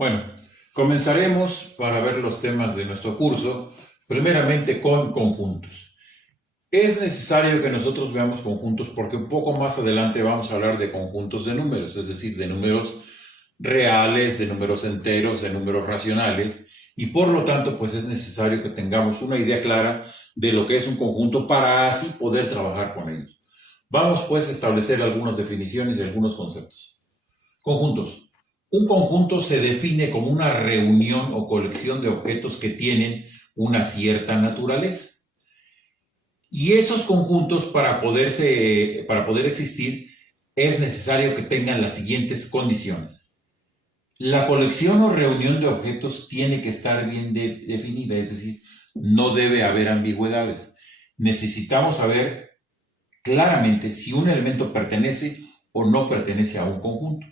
Bueno, comenzaremos para ver los temas de nuestro curso, primeramente con conjuntos. Es necesario que nosotros veamos conjuntos porque un poco más adelante vamos a hablar de conjuntos de números, es decir, de números reales, de números enteros, de números racionales, y por lo tanto, pues es necesario que tengamos una idea clara de lo que es un conjunto para así poder trabajar con ellos. Vamos pues a establecer algunas definiciones y algunos conceptos. Conjuntos. Un conjunto se define como una reunión o colección de objetos que tienen una cierta naturaleza. Y esos conjuntos, para poder existir, es necesario que tengan las siguientes condiciones. La colección o reunión de objetos tiene que estar bien definida, es decir, no debe haber ambigüedades. Necesitamos saber claramente si un elemento pertenece o no pertenece a un conjunto.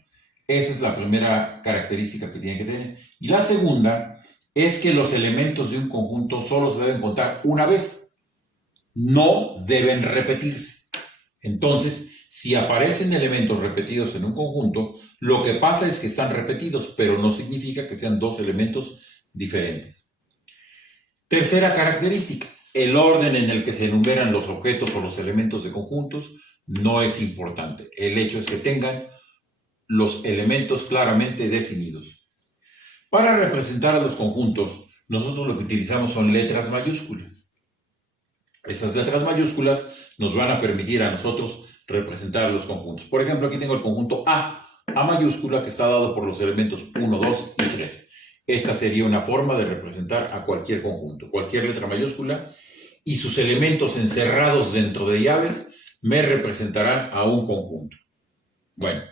Esa es la primera característica que tiene que tener. Y la segunda es que los elementos de un conjunto solo se deben contar una vez. No deben repetirse. Entonces, si aparecen elementos repetidos en un conjunto, lo que pasa es que están repetidos, pero no significa que sean dos elementos diferentes. Tercera característica, el orden en el que se enumeran los objetos o los elementos de conjuntos no es importante. El hecho es que tengan los elementos claramente definidos. Para representar a los conjuntos, nosotros lo que utilizamos son letras mayúsculas. Esas letras mayúsculas nos van a permitir a nosotros representar los conjuntos. Por ejemplo, aquí tengo el conjunto A mayúscula, que está dado por los elementos 1, 2 y 3. Esta sería una forma de representar a cualquier conjunto. Cualquier letra mayúscula y sus elementos encerrados dentro de llaves me representarán a un conjunto. Bueno,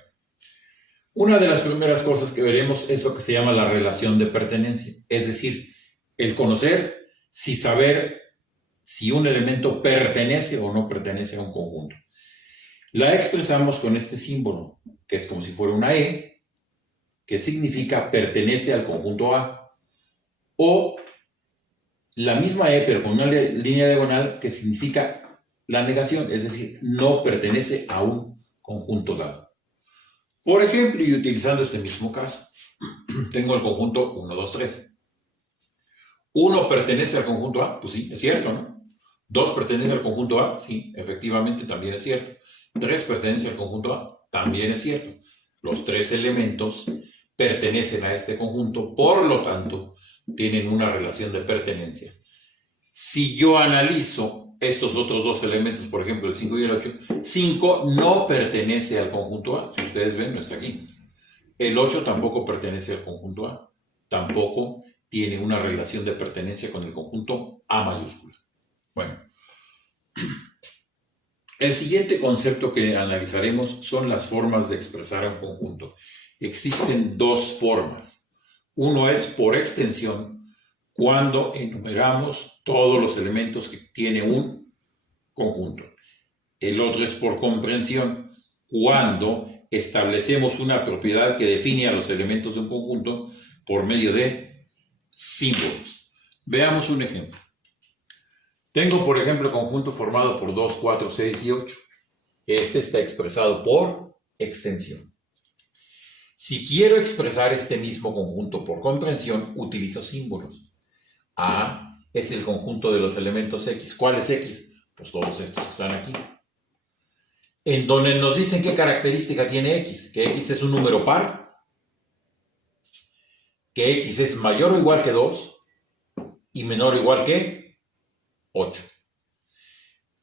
una de las primeras cosas que veremos es lo que se llama la relación de pertenencia. Es decir, el conocer, saber si un elemento pertenece o no pertenece a un conjunto. La expresamos con este símbolo, que es como si fuera una E, que significa pertenece al conjunto A, o la misma E, pero con una línea diagonal, que significa la negación, es decir, no pertenece a un conjunto dado. Por ejemplo, y utilizando este mismo caso, tengo el conjunto 1, 2, 3. 1 pertenece al conjunto A, pues sí, es cierto, ¿no? 2 pertenece al conjunto A, sí, efectivamente también es cierto. 3 pertenece al conjunto A, también es cierto. Los 3 elementos pertenecen a este conjunto, por lo tanto, tienen una relación de pertenencia. Si yo analizo estos otros dos elementos, por ejemplo, el 5 y el 8, 5 no pertenece al conjunto A. Si ustedes ven, no está aquí. El 8 tampoco pertenece al conjunto A. Tampoco tiene una relación de pertenencia con el conjunto A mayúscula. Bueno, el siguiente concepto que analizaremos son las formas de expresar un conjunto. Existen dos formas. Uno es por extensión, cuando enumeramos todos los elementos que tiene un conjunto. El otro es por comprensión, cuando establecemos una propiedad que define a los elementos de un conjunto por medio de símbolos. Veamos un ejemplo. Tengo, por ejemplo, el conjunto formado por 2, 4, 6 y 8. Este está expresado por extensión. Si quiero expresar este mismo conjunto por comprensión, utilizo símbolos. A es el conjunto de los elementos X. ¿Cuál es X? Pues todos estos que están aquí. En donde nos dicen qué característica tiene X. Que X es un número par. Que X es mayor o igual que 2 y menor o igual que 8.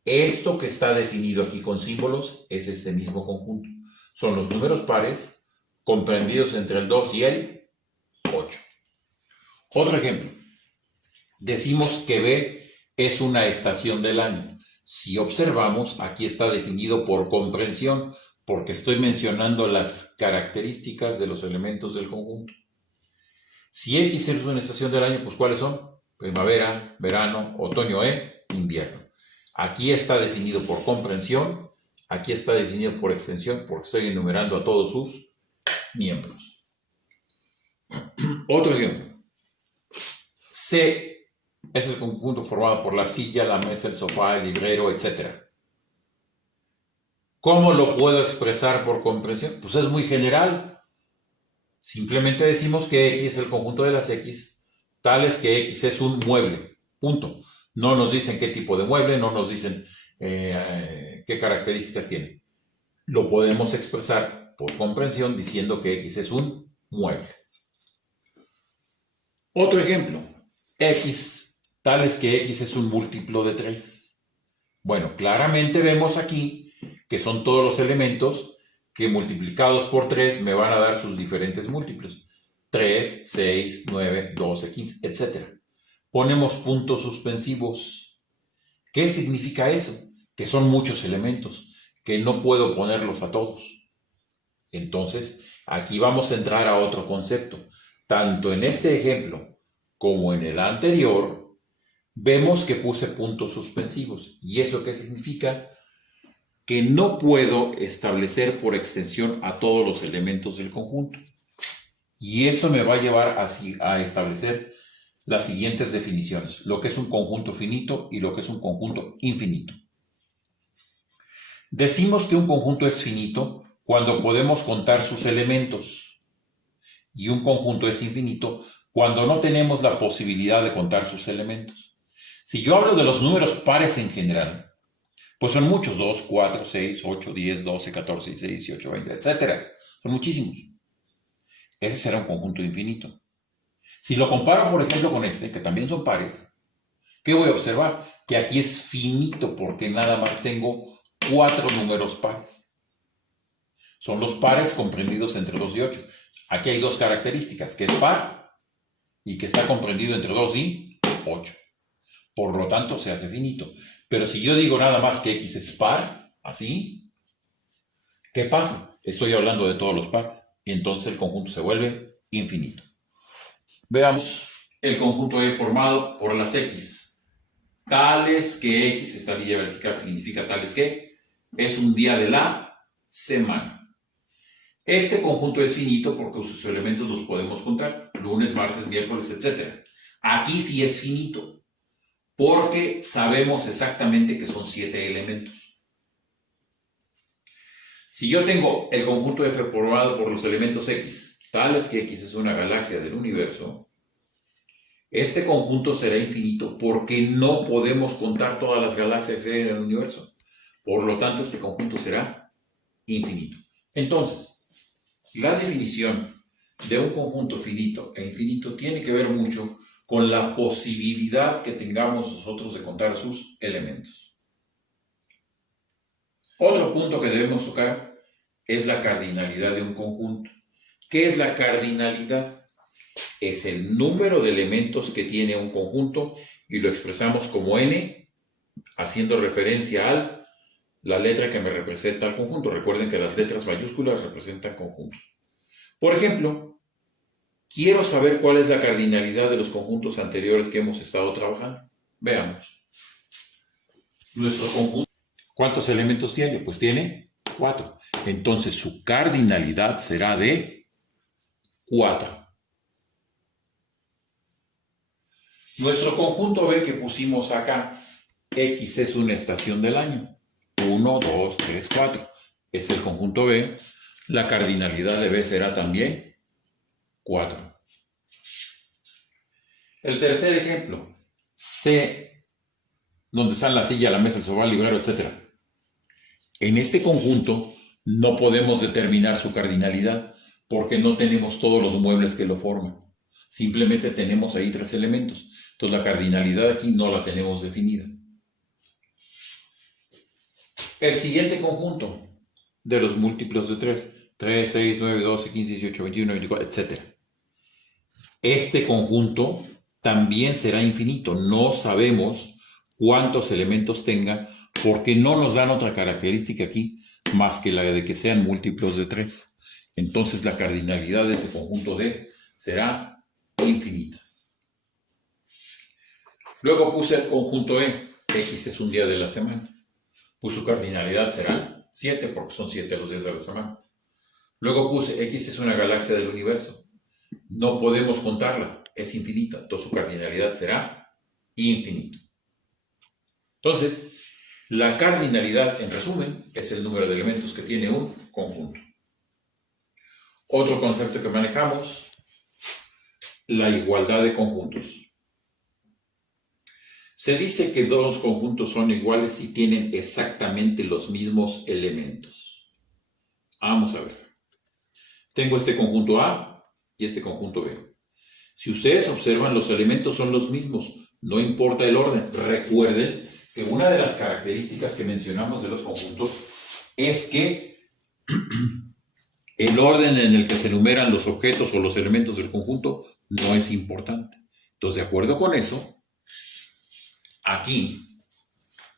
Esto que está definido aquí con símbolos es este mismo conjunto. Son los números pares comprendidos entre el 2 y el 8. Otro ejemplo. Decimos que B es una estación del año. Si observamos, aquí está definido por comprensión, porque estoy mencionando las características de los elementos del conjunto. Si X es una estación del año, pues ¿cuáles son? Primavera, verano, otoño e invierno. Aquí está definido por comprensión, aquí está definido por extensión, porque estoy enumerando a todos sus miembros. Otro ejemplo. C es el conjunto formado por la silla, la mesa, el sofá, el librero, etc. ¿Cómo lo puedo expresar por comprensión? Pues es muy general. Simplemente decimos que X es el conjunto de las X, tales que X es un mueble. Punto. No nos dicen qué tipo de mueble, no nos dicen qué características tiene. Lo podemos expresar por comprensión diciendo que X es un mueble. Otro ejemplo. X, tales que X es un múltiplo de 3. Bueno, claramente vemos aquí que son todos los elementos que multiplicados por 3 me van a dar sus diferentes múltiplos. 3, 6, 9, 12, 15, etc. Ponemos puntos suspensivos. ¿Qué significa eso? Que son muchos elementos, que no puedo ponerlos a todos. Entonces, aquí vamos a entrar a otro concepto. Tanto en este ejemplo como en el anterior, vemos que puse puntos suspensivos. ¿Y eso qué significa? Que no puedo establecer por extensión a todos los elementos del conjunto. Y eso me va a llevar a establecer las siguientes definiciones, lo que es un conjunto finito y lo que es un conjunto infinito. Decimos que un conjunto es finito cuando podemos contar sus elementos y un conjunto es infinito cuando no tenemos la posibilidad de contar sus elementos. Si yo hablo de los números pares en general, pues son muchos, 2, 4, 6, 8, 10, 12, 14, 16, 18, 20, etc. Son muchísimos. Ese será un conjunto infinito. Si lo comparo, por ejemplo, con este, que también son pares, ¿qué voy a observar? Que aquí es finito porque nada más tengo 4 números pares. Son los pares comprendidos entre 2 y 8. Aquí hay dos características, que es par y que está comprendido entre 2 y 8. Por lo tanto, se hace finito. Pero si yo digo nada más que X es par, así, ¿qué pasa? Estoy hablando de todos los pares. Y entonces el conjunto se vuelve infinito. Veamos el conjunto E formado por las X. Tales que X, esta línea vertical significa tales que, es un día de la semana. Este conjunto es finito porque sus elementos los podemos contar. Lunes, martes, miércoles, etc. Aquí sí es finito porque sabemos exactamente que son 7 elementos. Si yo tengo el conjunto F formado por los elementos X, tales que X es una galaxia del universo, este conjunto será infinito porque no podemos contar todas las galaxias que hay en el universo. Por lo tanto, este conjunto será infinito. Entonces, la definición de un conjunto finito e infinito tiene que ver mucho con la posibilidad que tengamos nosotros de contar sus elementos. Otro punto que debemos tocar es la cardinalidad de un conjunto. ¿Qué es la cardinalidad? Es el número de elementos que tiene un conjunto y lo expresamos como n, haciendo referencia a la letra que me representa el conjunto. Recuerden que las letras mayúsculas representan conjuntos. Por ejemplo, quiero saber cuál es la cardinalidad de los conjuntos anteriores que hemos estado trabajando. Veamos. Nuestro conjunto, ¿cuántos elementos tiene? Pues tiene 4. Entonces su cardinalidad será de 4. Nuestro conjunto B que pusimos acá, X es una estación del año. 1, 2, 3, 4. Es el conjunto B. La cardinalidad de B será también 4. El tercer ejemplo, C, donde están la silla, la mesa, el sofá, el librero, etc. En este conjunto no podemos determinar su cardinalidad porque no tenemos todos los muebles que lo forman. Simplemente tenemos ahí 3 elementos. Entonces la cardinalidad aquí no la tenemos definida. El siguiente conjunto de los múltiplos de 3, 3, 6, 9, 12, 15, 18, 21, 24, etc. Este conjunto también será infinito. No sabemos cuántos elementos tenga porque no nos dan otra característica aquí más que la de que sean múltiplos de 3. Entonces la cardinalidad de ese conjunto D será infinita. Luego puse el conjunto E. X es un día de la semana. Pues su cardinalidad será 7 porque son 7 los días de la semana. Luego puse X es una galaxia del universo. No podemos contarla, es infinita. Entonces su cardinalidad será infinita. Entonces, la cardinalidad, en resumen, es el número de elementos que tiene un conjunto. Otro concepto que manejamos, la igualdad de conjuntos. Se dice que dos conjuntos son iguales si tienen exactamente los mismos elementos. Vamos a ver. Tengo este conjunto A y este conjunto B. Si ustedes observan, los elementos son los mismos, no importa el orden. Recuerden que una de las características que mencionamos de los conjuntos es que el orden en el que se enumeran los objetos o los elementos del conjunto no es importante. Entonces, de acuerdo con eso, aquí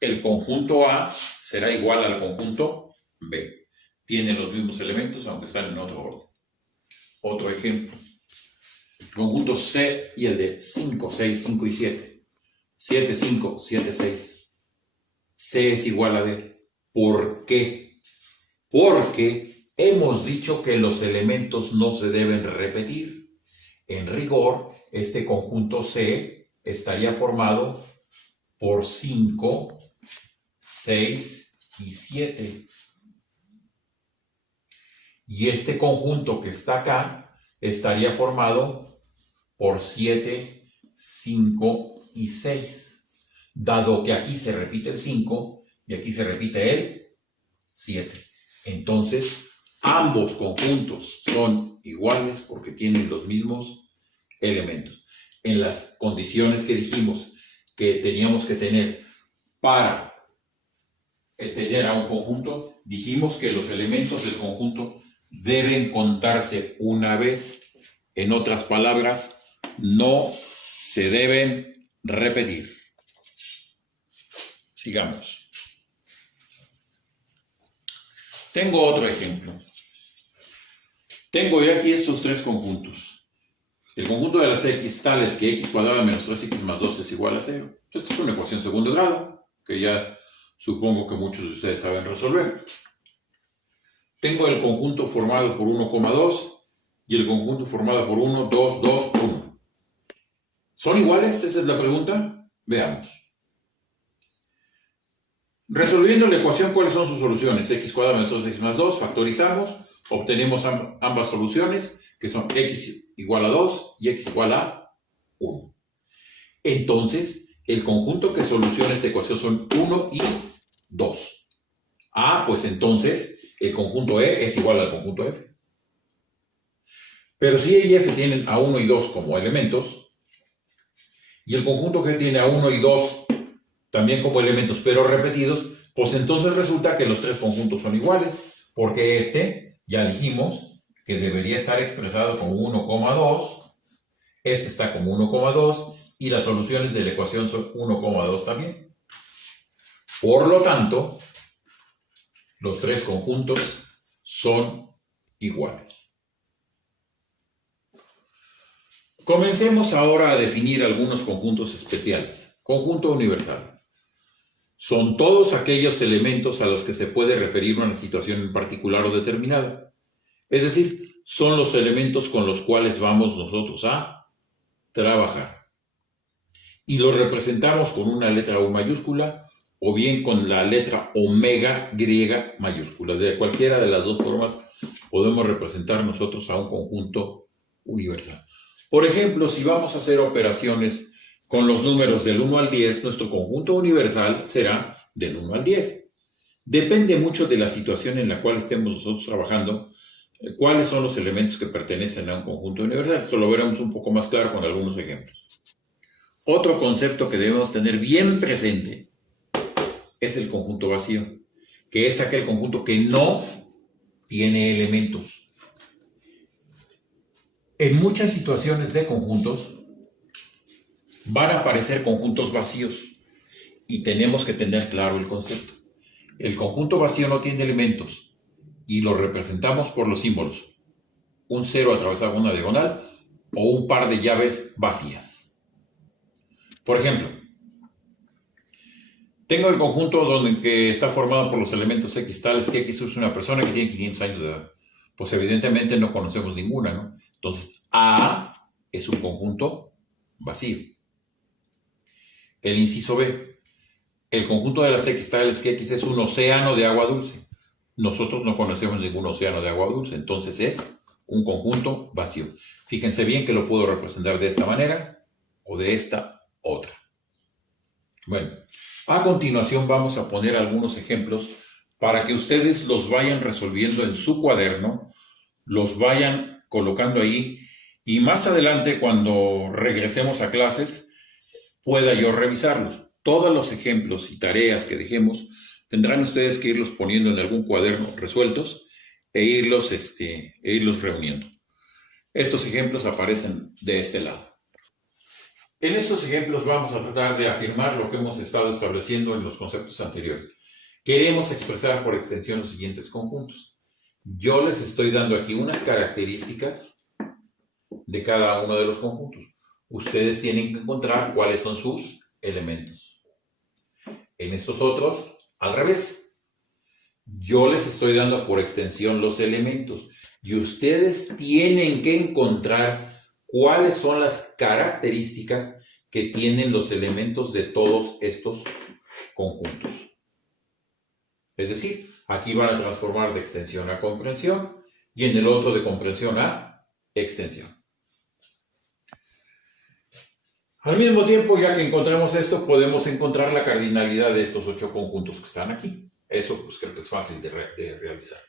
el conjunto A será igual al conjunto B. Tienen los mismos elementos, aunque están en otro orden. Otro ejemplo. El conjunto C y el de 5, 6, 5 y 7. 7, 5, 7, 6. C es igual a D. ¿Por qué? Porque hemos dicho que los elementos no se deben repetir. En rigor, este conjunto C estaría formado por 5, 6 y 7. Y este conjunto que está acá estaría formado por 7, 5 y 6. Dado que aquí se repite el 5 y aquí se repite el 7. Entonces, ambos conjuntos son iguales porque tienen los mismos elementos. En las condiciones que dijimos que teníamos que tener para tener a un conjunto, dijimos que los elementos del conjunto deben contarse una vez. En otras palabras, no se deben repetir. Sigamos. Tengo otro ejemplo. Tengo ya aquí estos tres conjuntos. El conjunto de las x tales que x cuadrado menos 3x más 2 es igual a 0. Esta es una ecuación de segundo grado, que ya supongo que muchos de ustedes saben resolver. Tengo el conjunto formado por 1,2 y el conjunto formado por 1, 2, 2, 1. ¿Son iguales? Esa es la pregunta. Veamos. Resolviendo la ecuación, ¿cuáles son sus soluciones? X cuadrado menos 2x más 2, factorizamos, obtenemos ambas soluciones, que son x igual a 2 y x igual a 1. Entonces, el conjunto que soluciona esta ecuación son 1 y 2. Pues entonces, el conjunto E es igual al conjunto F. Pero si E y F tienen a 1 y 2 como elementos, y el conjunto G tiene a 1 y 2 también como elementos, pero repetidos, pues entonces resulta que los tres conjuntos son iguales, porque este, ya dijimos, que debería estar expresado como 1,2, este está como 1,2, y las soluciones de la ecuación son 1,2 también. Por lo tanto, los tres conjuntos son iguales. Comencemos ahora a definir algunos conjuntos especiales. Conjunto universal. Son todos aquellos elementos a los que se puede referir una situación en particular o determinada. Es decir, son los elementos con los cuales vamos nosotros a trabajar. Y los representamos con una letra O mayúscula o bien con la letra omega griega mayúscula. De cualquiera de las dos formas podemos representar nosotros a un conjunto universal. Por ejemplo, si vamos a hacer operaciones con los números del 1 al 10, nuestro conjunto universal será del 1 al 10. Depende mucho de la situación en la cual estemos nosotros trabajando, cuáles son los elementos que pertenecen a un conjunto universal. Esto lo veremos un poco más claro con algunos ejemplos. Otro concepto que debemos tener bien presente es el conjunto vacío, que es aquel conjunto que no tiene elementos. En muchas situaciones de conjuntos van a aparecer conjuntos vacíos y tenemos que tener claro el concepto. El conjunto vacío no tiene elementos y lo representamos por los símbolos. Un 0 atravesado por una diagonal o un par de llaves vacías. Por ejemplo, tengo el conjunto que está formado por los elementos X tales que X es una persona que tiene 500 años de edad. Pues evidentemente no conocemos ninguna, ¿no? Entonces, A es un conjunto vacío. El inciso B. El conjunto de las X tales que X es un océano de agua dulce. Nosotros no conocemos ningún océano de agua dulce, entonces es un conjunto vacío. Fíjense bien que lo puedo representar de esta manera o de esta otra. Bueno, a continuación vamos a poner algunos ejemplos para que ustedes los vayan resolviendo en su cuaderno, los vayan colocando ahí y más adelante cuando regresemos a clases pueda yo revisarlos. Todos los ejemplos y tareas que dejemos tendrán ustedes que irlos poniendo en algún cuaderno resueltos e irlos reuniendo. Estos ejemplos aparecen de este lado. En estos ejemplos vamos a tratar de afirmar lo que hemos estado estableciendo en los conceptos anteriores. Queremos expresar por extensión los siguientes conjuntos. Yo les estoy dando aquí unas características de cada uno de los conjuntos. Ustedes tienen que encontrar cuáles son sus elementos. En estos otros, al revés. Yo les estoy dando por extensión los elementos y ustedes tienen que encontrar cuáles son las características que tienen los elementos de todos estos conjuntos. Es decir, aquí van a transformar de extensión a comprensión y en el otro de comprensión a extensión. Al mismo tiempo, ya que encontramos esto, podemos encontrar la cardinalidad de estos 8 conjuntos que están aquí. Eso pues creo que es fácil de realizar.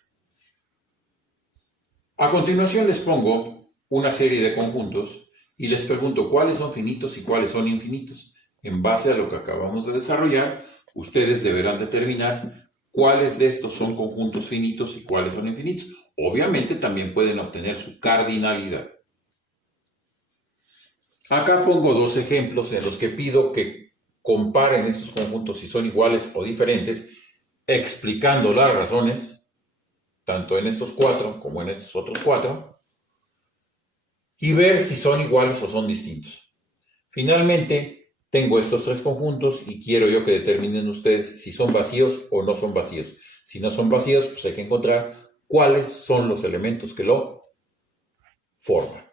A continuación les pongo una serie de conjuntos y les pregunto cuáles son finitos y cuáles son infinitos. En base a lo que acabamos de desarrollar, ustedes deberán determinar cuáles de estos son conjuntos finitos y cuáles son infinitos. Obviamente también pueden obtener su cardinalidad. Acá pongo 2 ejemplos en los que pido que comparen estos conjuntos si son iguales o diferentes, explicando las razones, tanto en estos 4 como en estos otros 4, y ver si son iguales o son distintos. Finalmente, tengo estos 3 conjuntos y quiero yo que determinen ustedes si son vacíos o no son vacíos. Si no son vacíos, pues hay que encontrar cuáles son los elementos que lo forman.